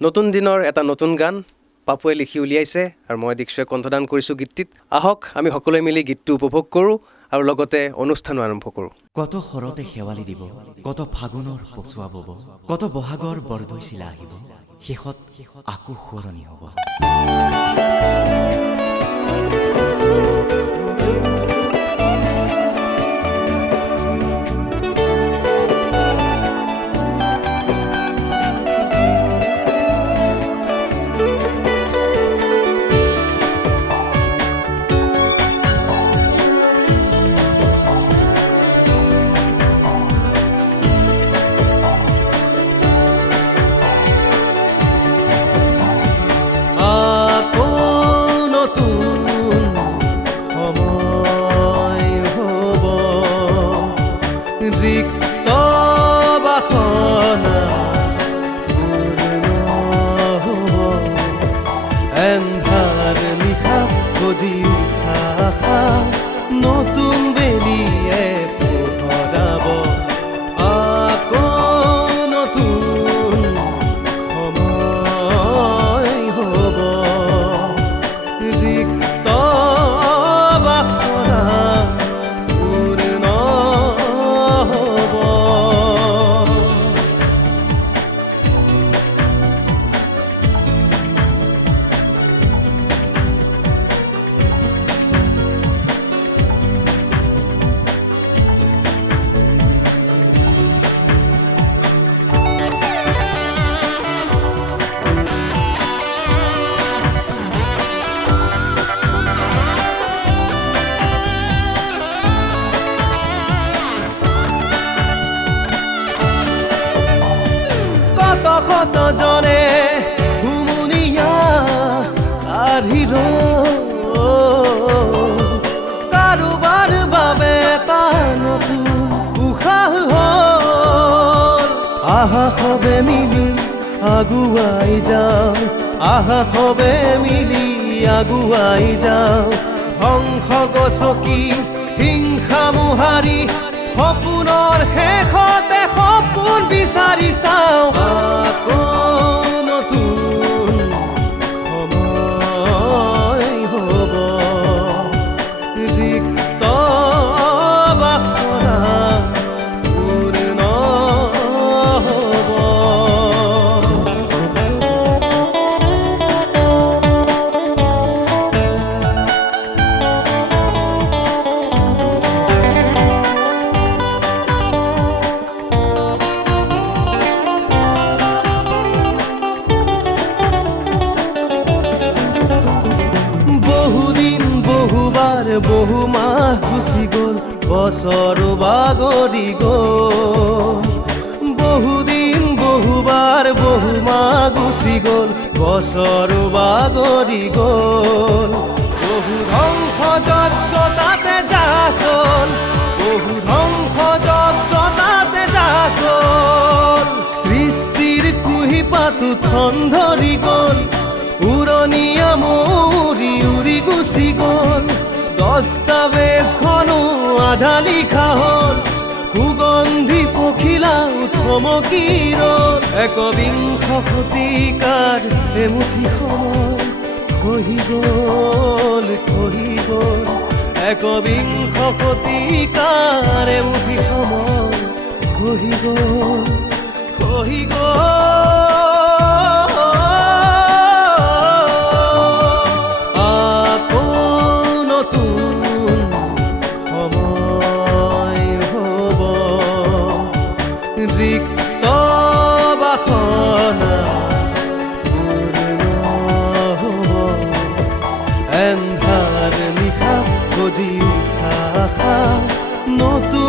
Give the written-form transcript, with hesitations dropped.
নতুন দিনৰ এটা নতুন গান পাপুৱে লিখি উলিয়াইছে আৰু মই দীক্ষয়ে কণ্ঠদান কৰিছোঁ গীতটিত। আহক আমি সকলোৱে মিলি গীতটো উপভোগ কৰোঁ আৰু লগতে অনুষ্ঠানো আৰম্ভ কৰোঁ। কত শৰতে শেৱালি দিব, কত ফাগুনৰ পচুৱা বব, কত বহাগৰ বৰদৈ চিলা আহিব, শেষত আকৌ সোঁৱৰণি হ'ব। নতুন বেলিয়ে পোহৰাব, আকৌ নতুন সময় হ'ব। ৰিক্ত বাসনা পূৰ্ণ হ'ব। কতজনে হুমুনিয়া কাঢ়িল, কাৰোবাৰ বাবে এটা নতুন উশাহ হ'ল। আহা সবে মিলি আগুৱাই যাওঁ, আহা সবে মিলি আগুৱাই যাওঁ। ধ্বংস গছকি হিংসা মোহাৰি সপোনৰ শেষতে সপোন বিচাৰি চাওঁ। আকৌ নতুন সময় হ'ব। ৰিক্ত বাসনা পূৰ্ণ হ'ব। বহু মাহ গুচি গ'ল, বছৰ বাগৰি গ'ল। বহুদিন বহুবাৰ বহু মাহ গুচি গ'ল, বছৰ বাগৰি গ'ল। বহু ধ্বংস যজ্ঞ তাতে জাগল, বহু ধ্বংস যজ্ঞ তাতে জাগল। সৃষ্টিৰ কুঁহিপাতো ঠন ধৰি গ'ল, উৰণীয়া মৌৰি উৰি গুচি গ'ল। দস্তাবেজখনো আধা লিখা হ'ল, সুগন্ধি পখিলাও থমকি ৰ'ল। একবিংশ শতিকাৰ এমুঠি সময় খহি গ'ল, খহি গ'ল। একবিংশ শতিকাৰ এমুঠি সময় খহি গ'ল, খহি গ'ল। ৰিক্ত বাসনা পূৰ্ণ হ'ব। এন্ধাৰ নিশা গজি উঠা নতুন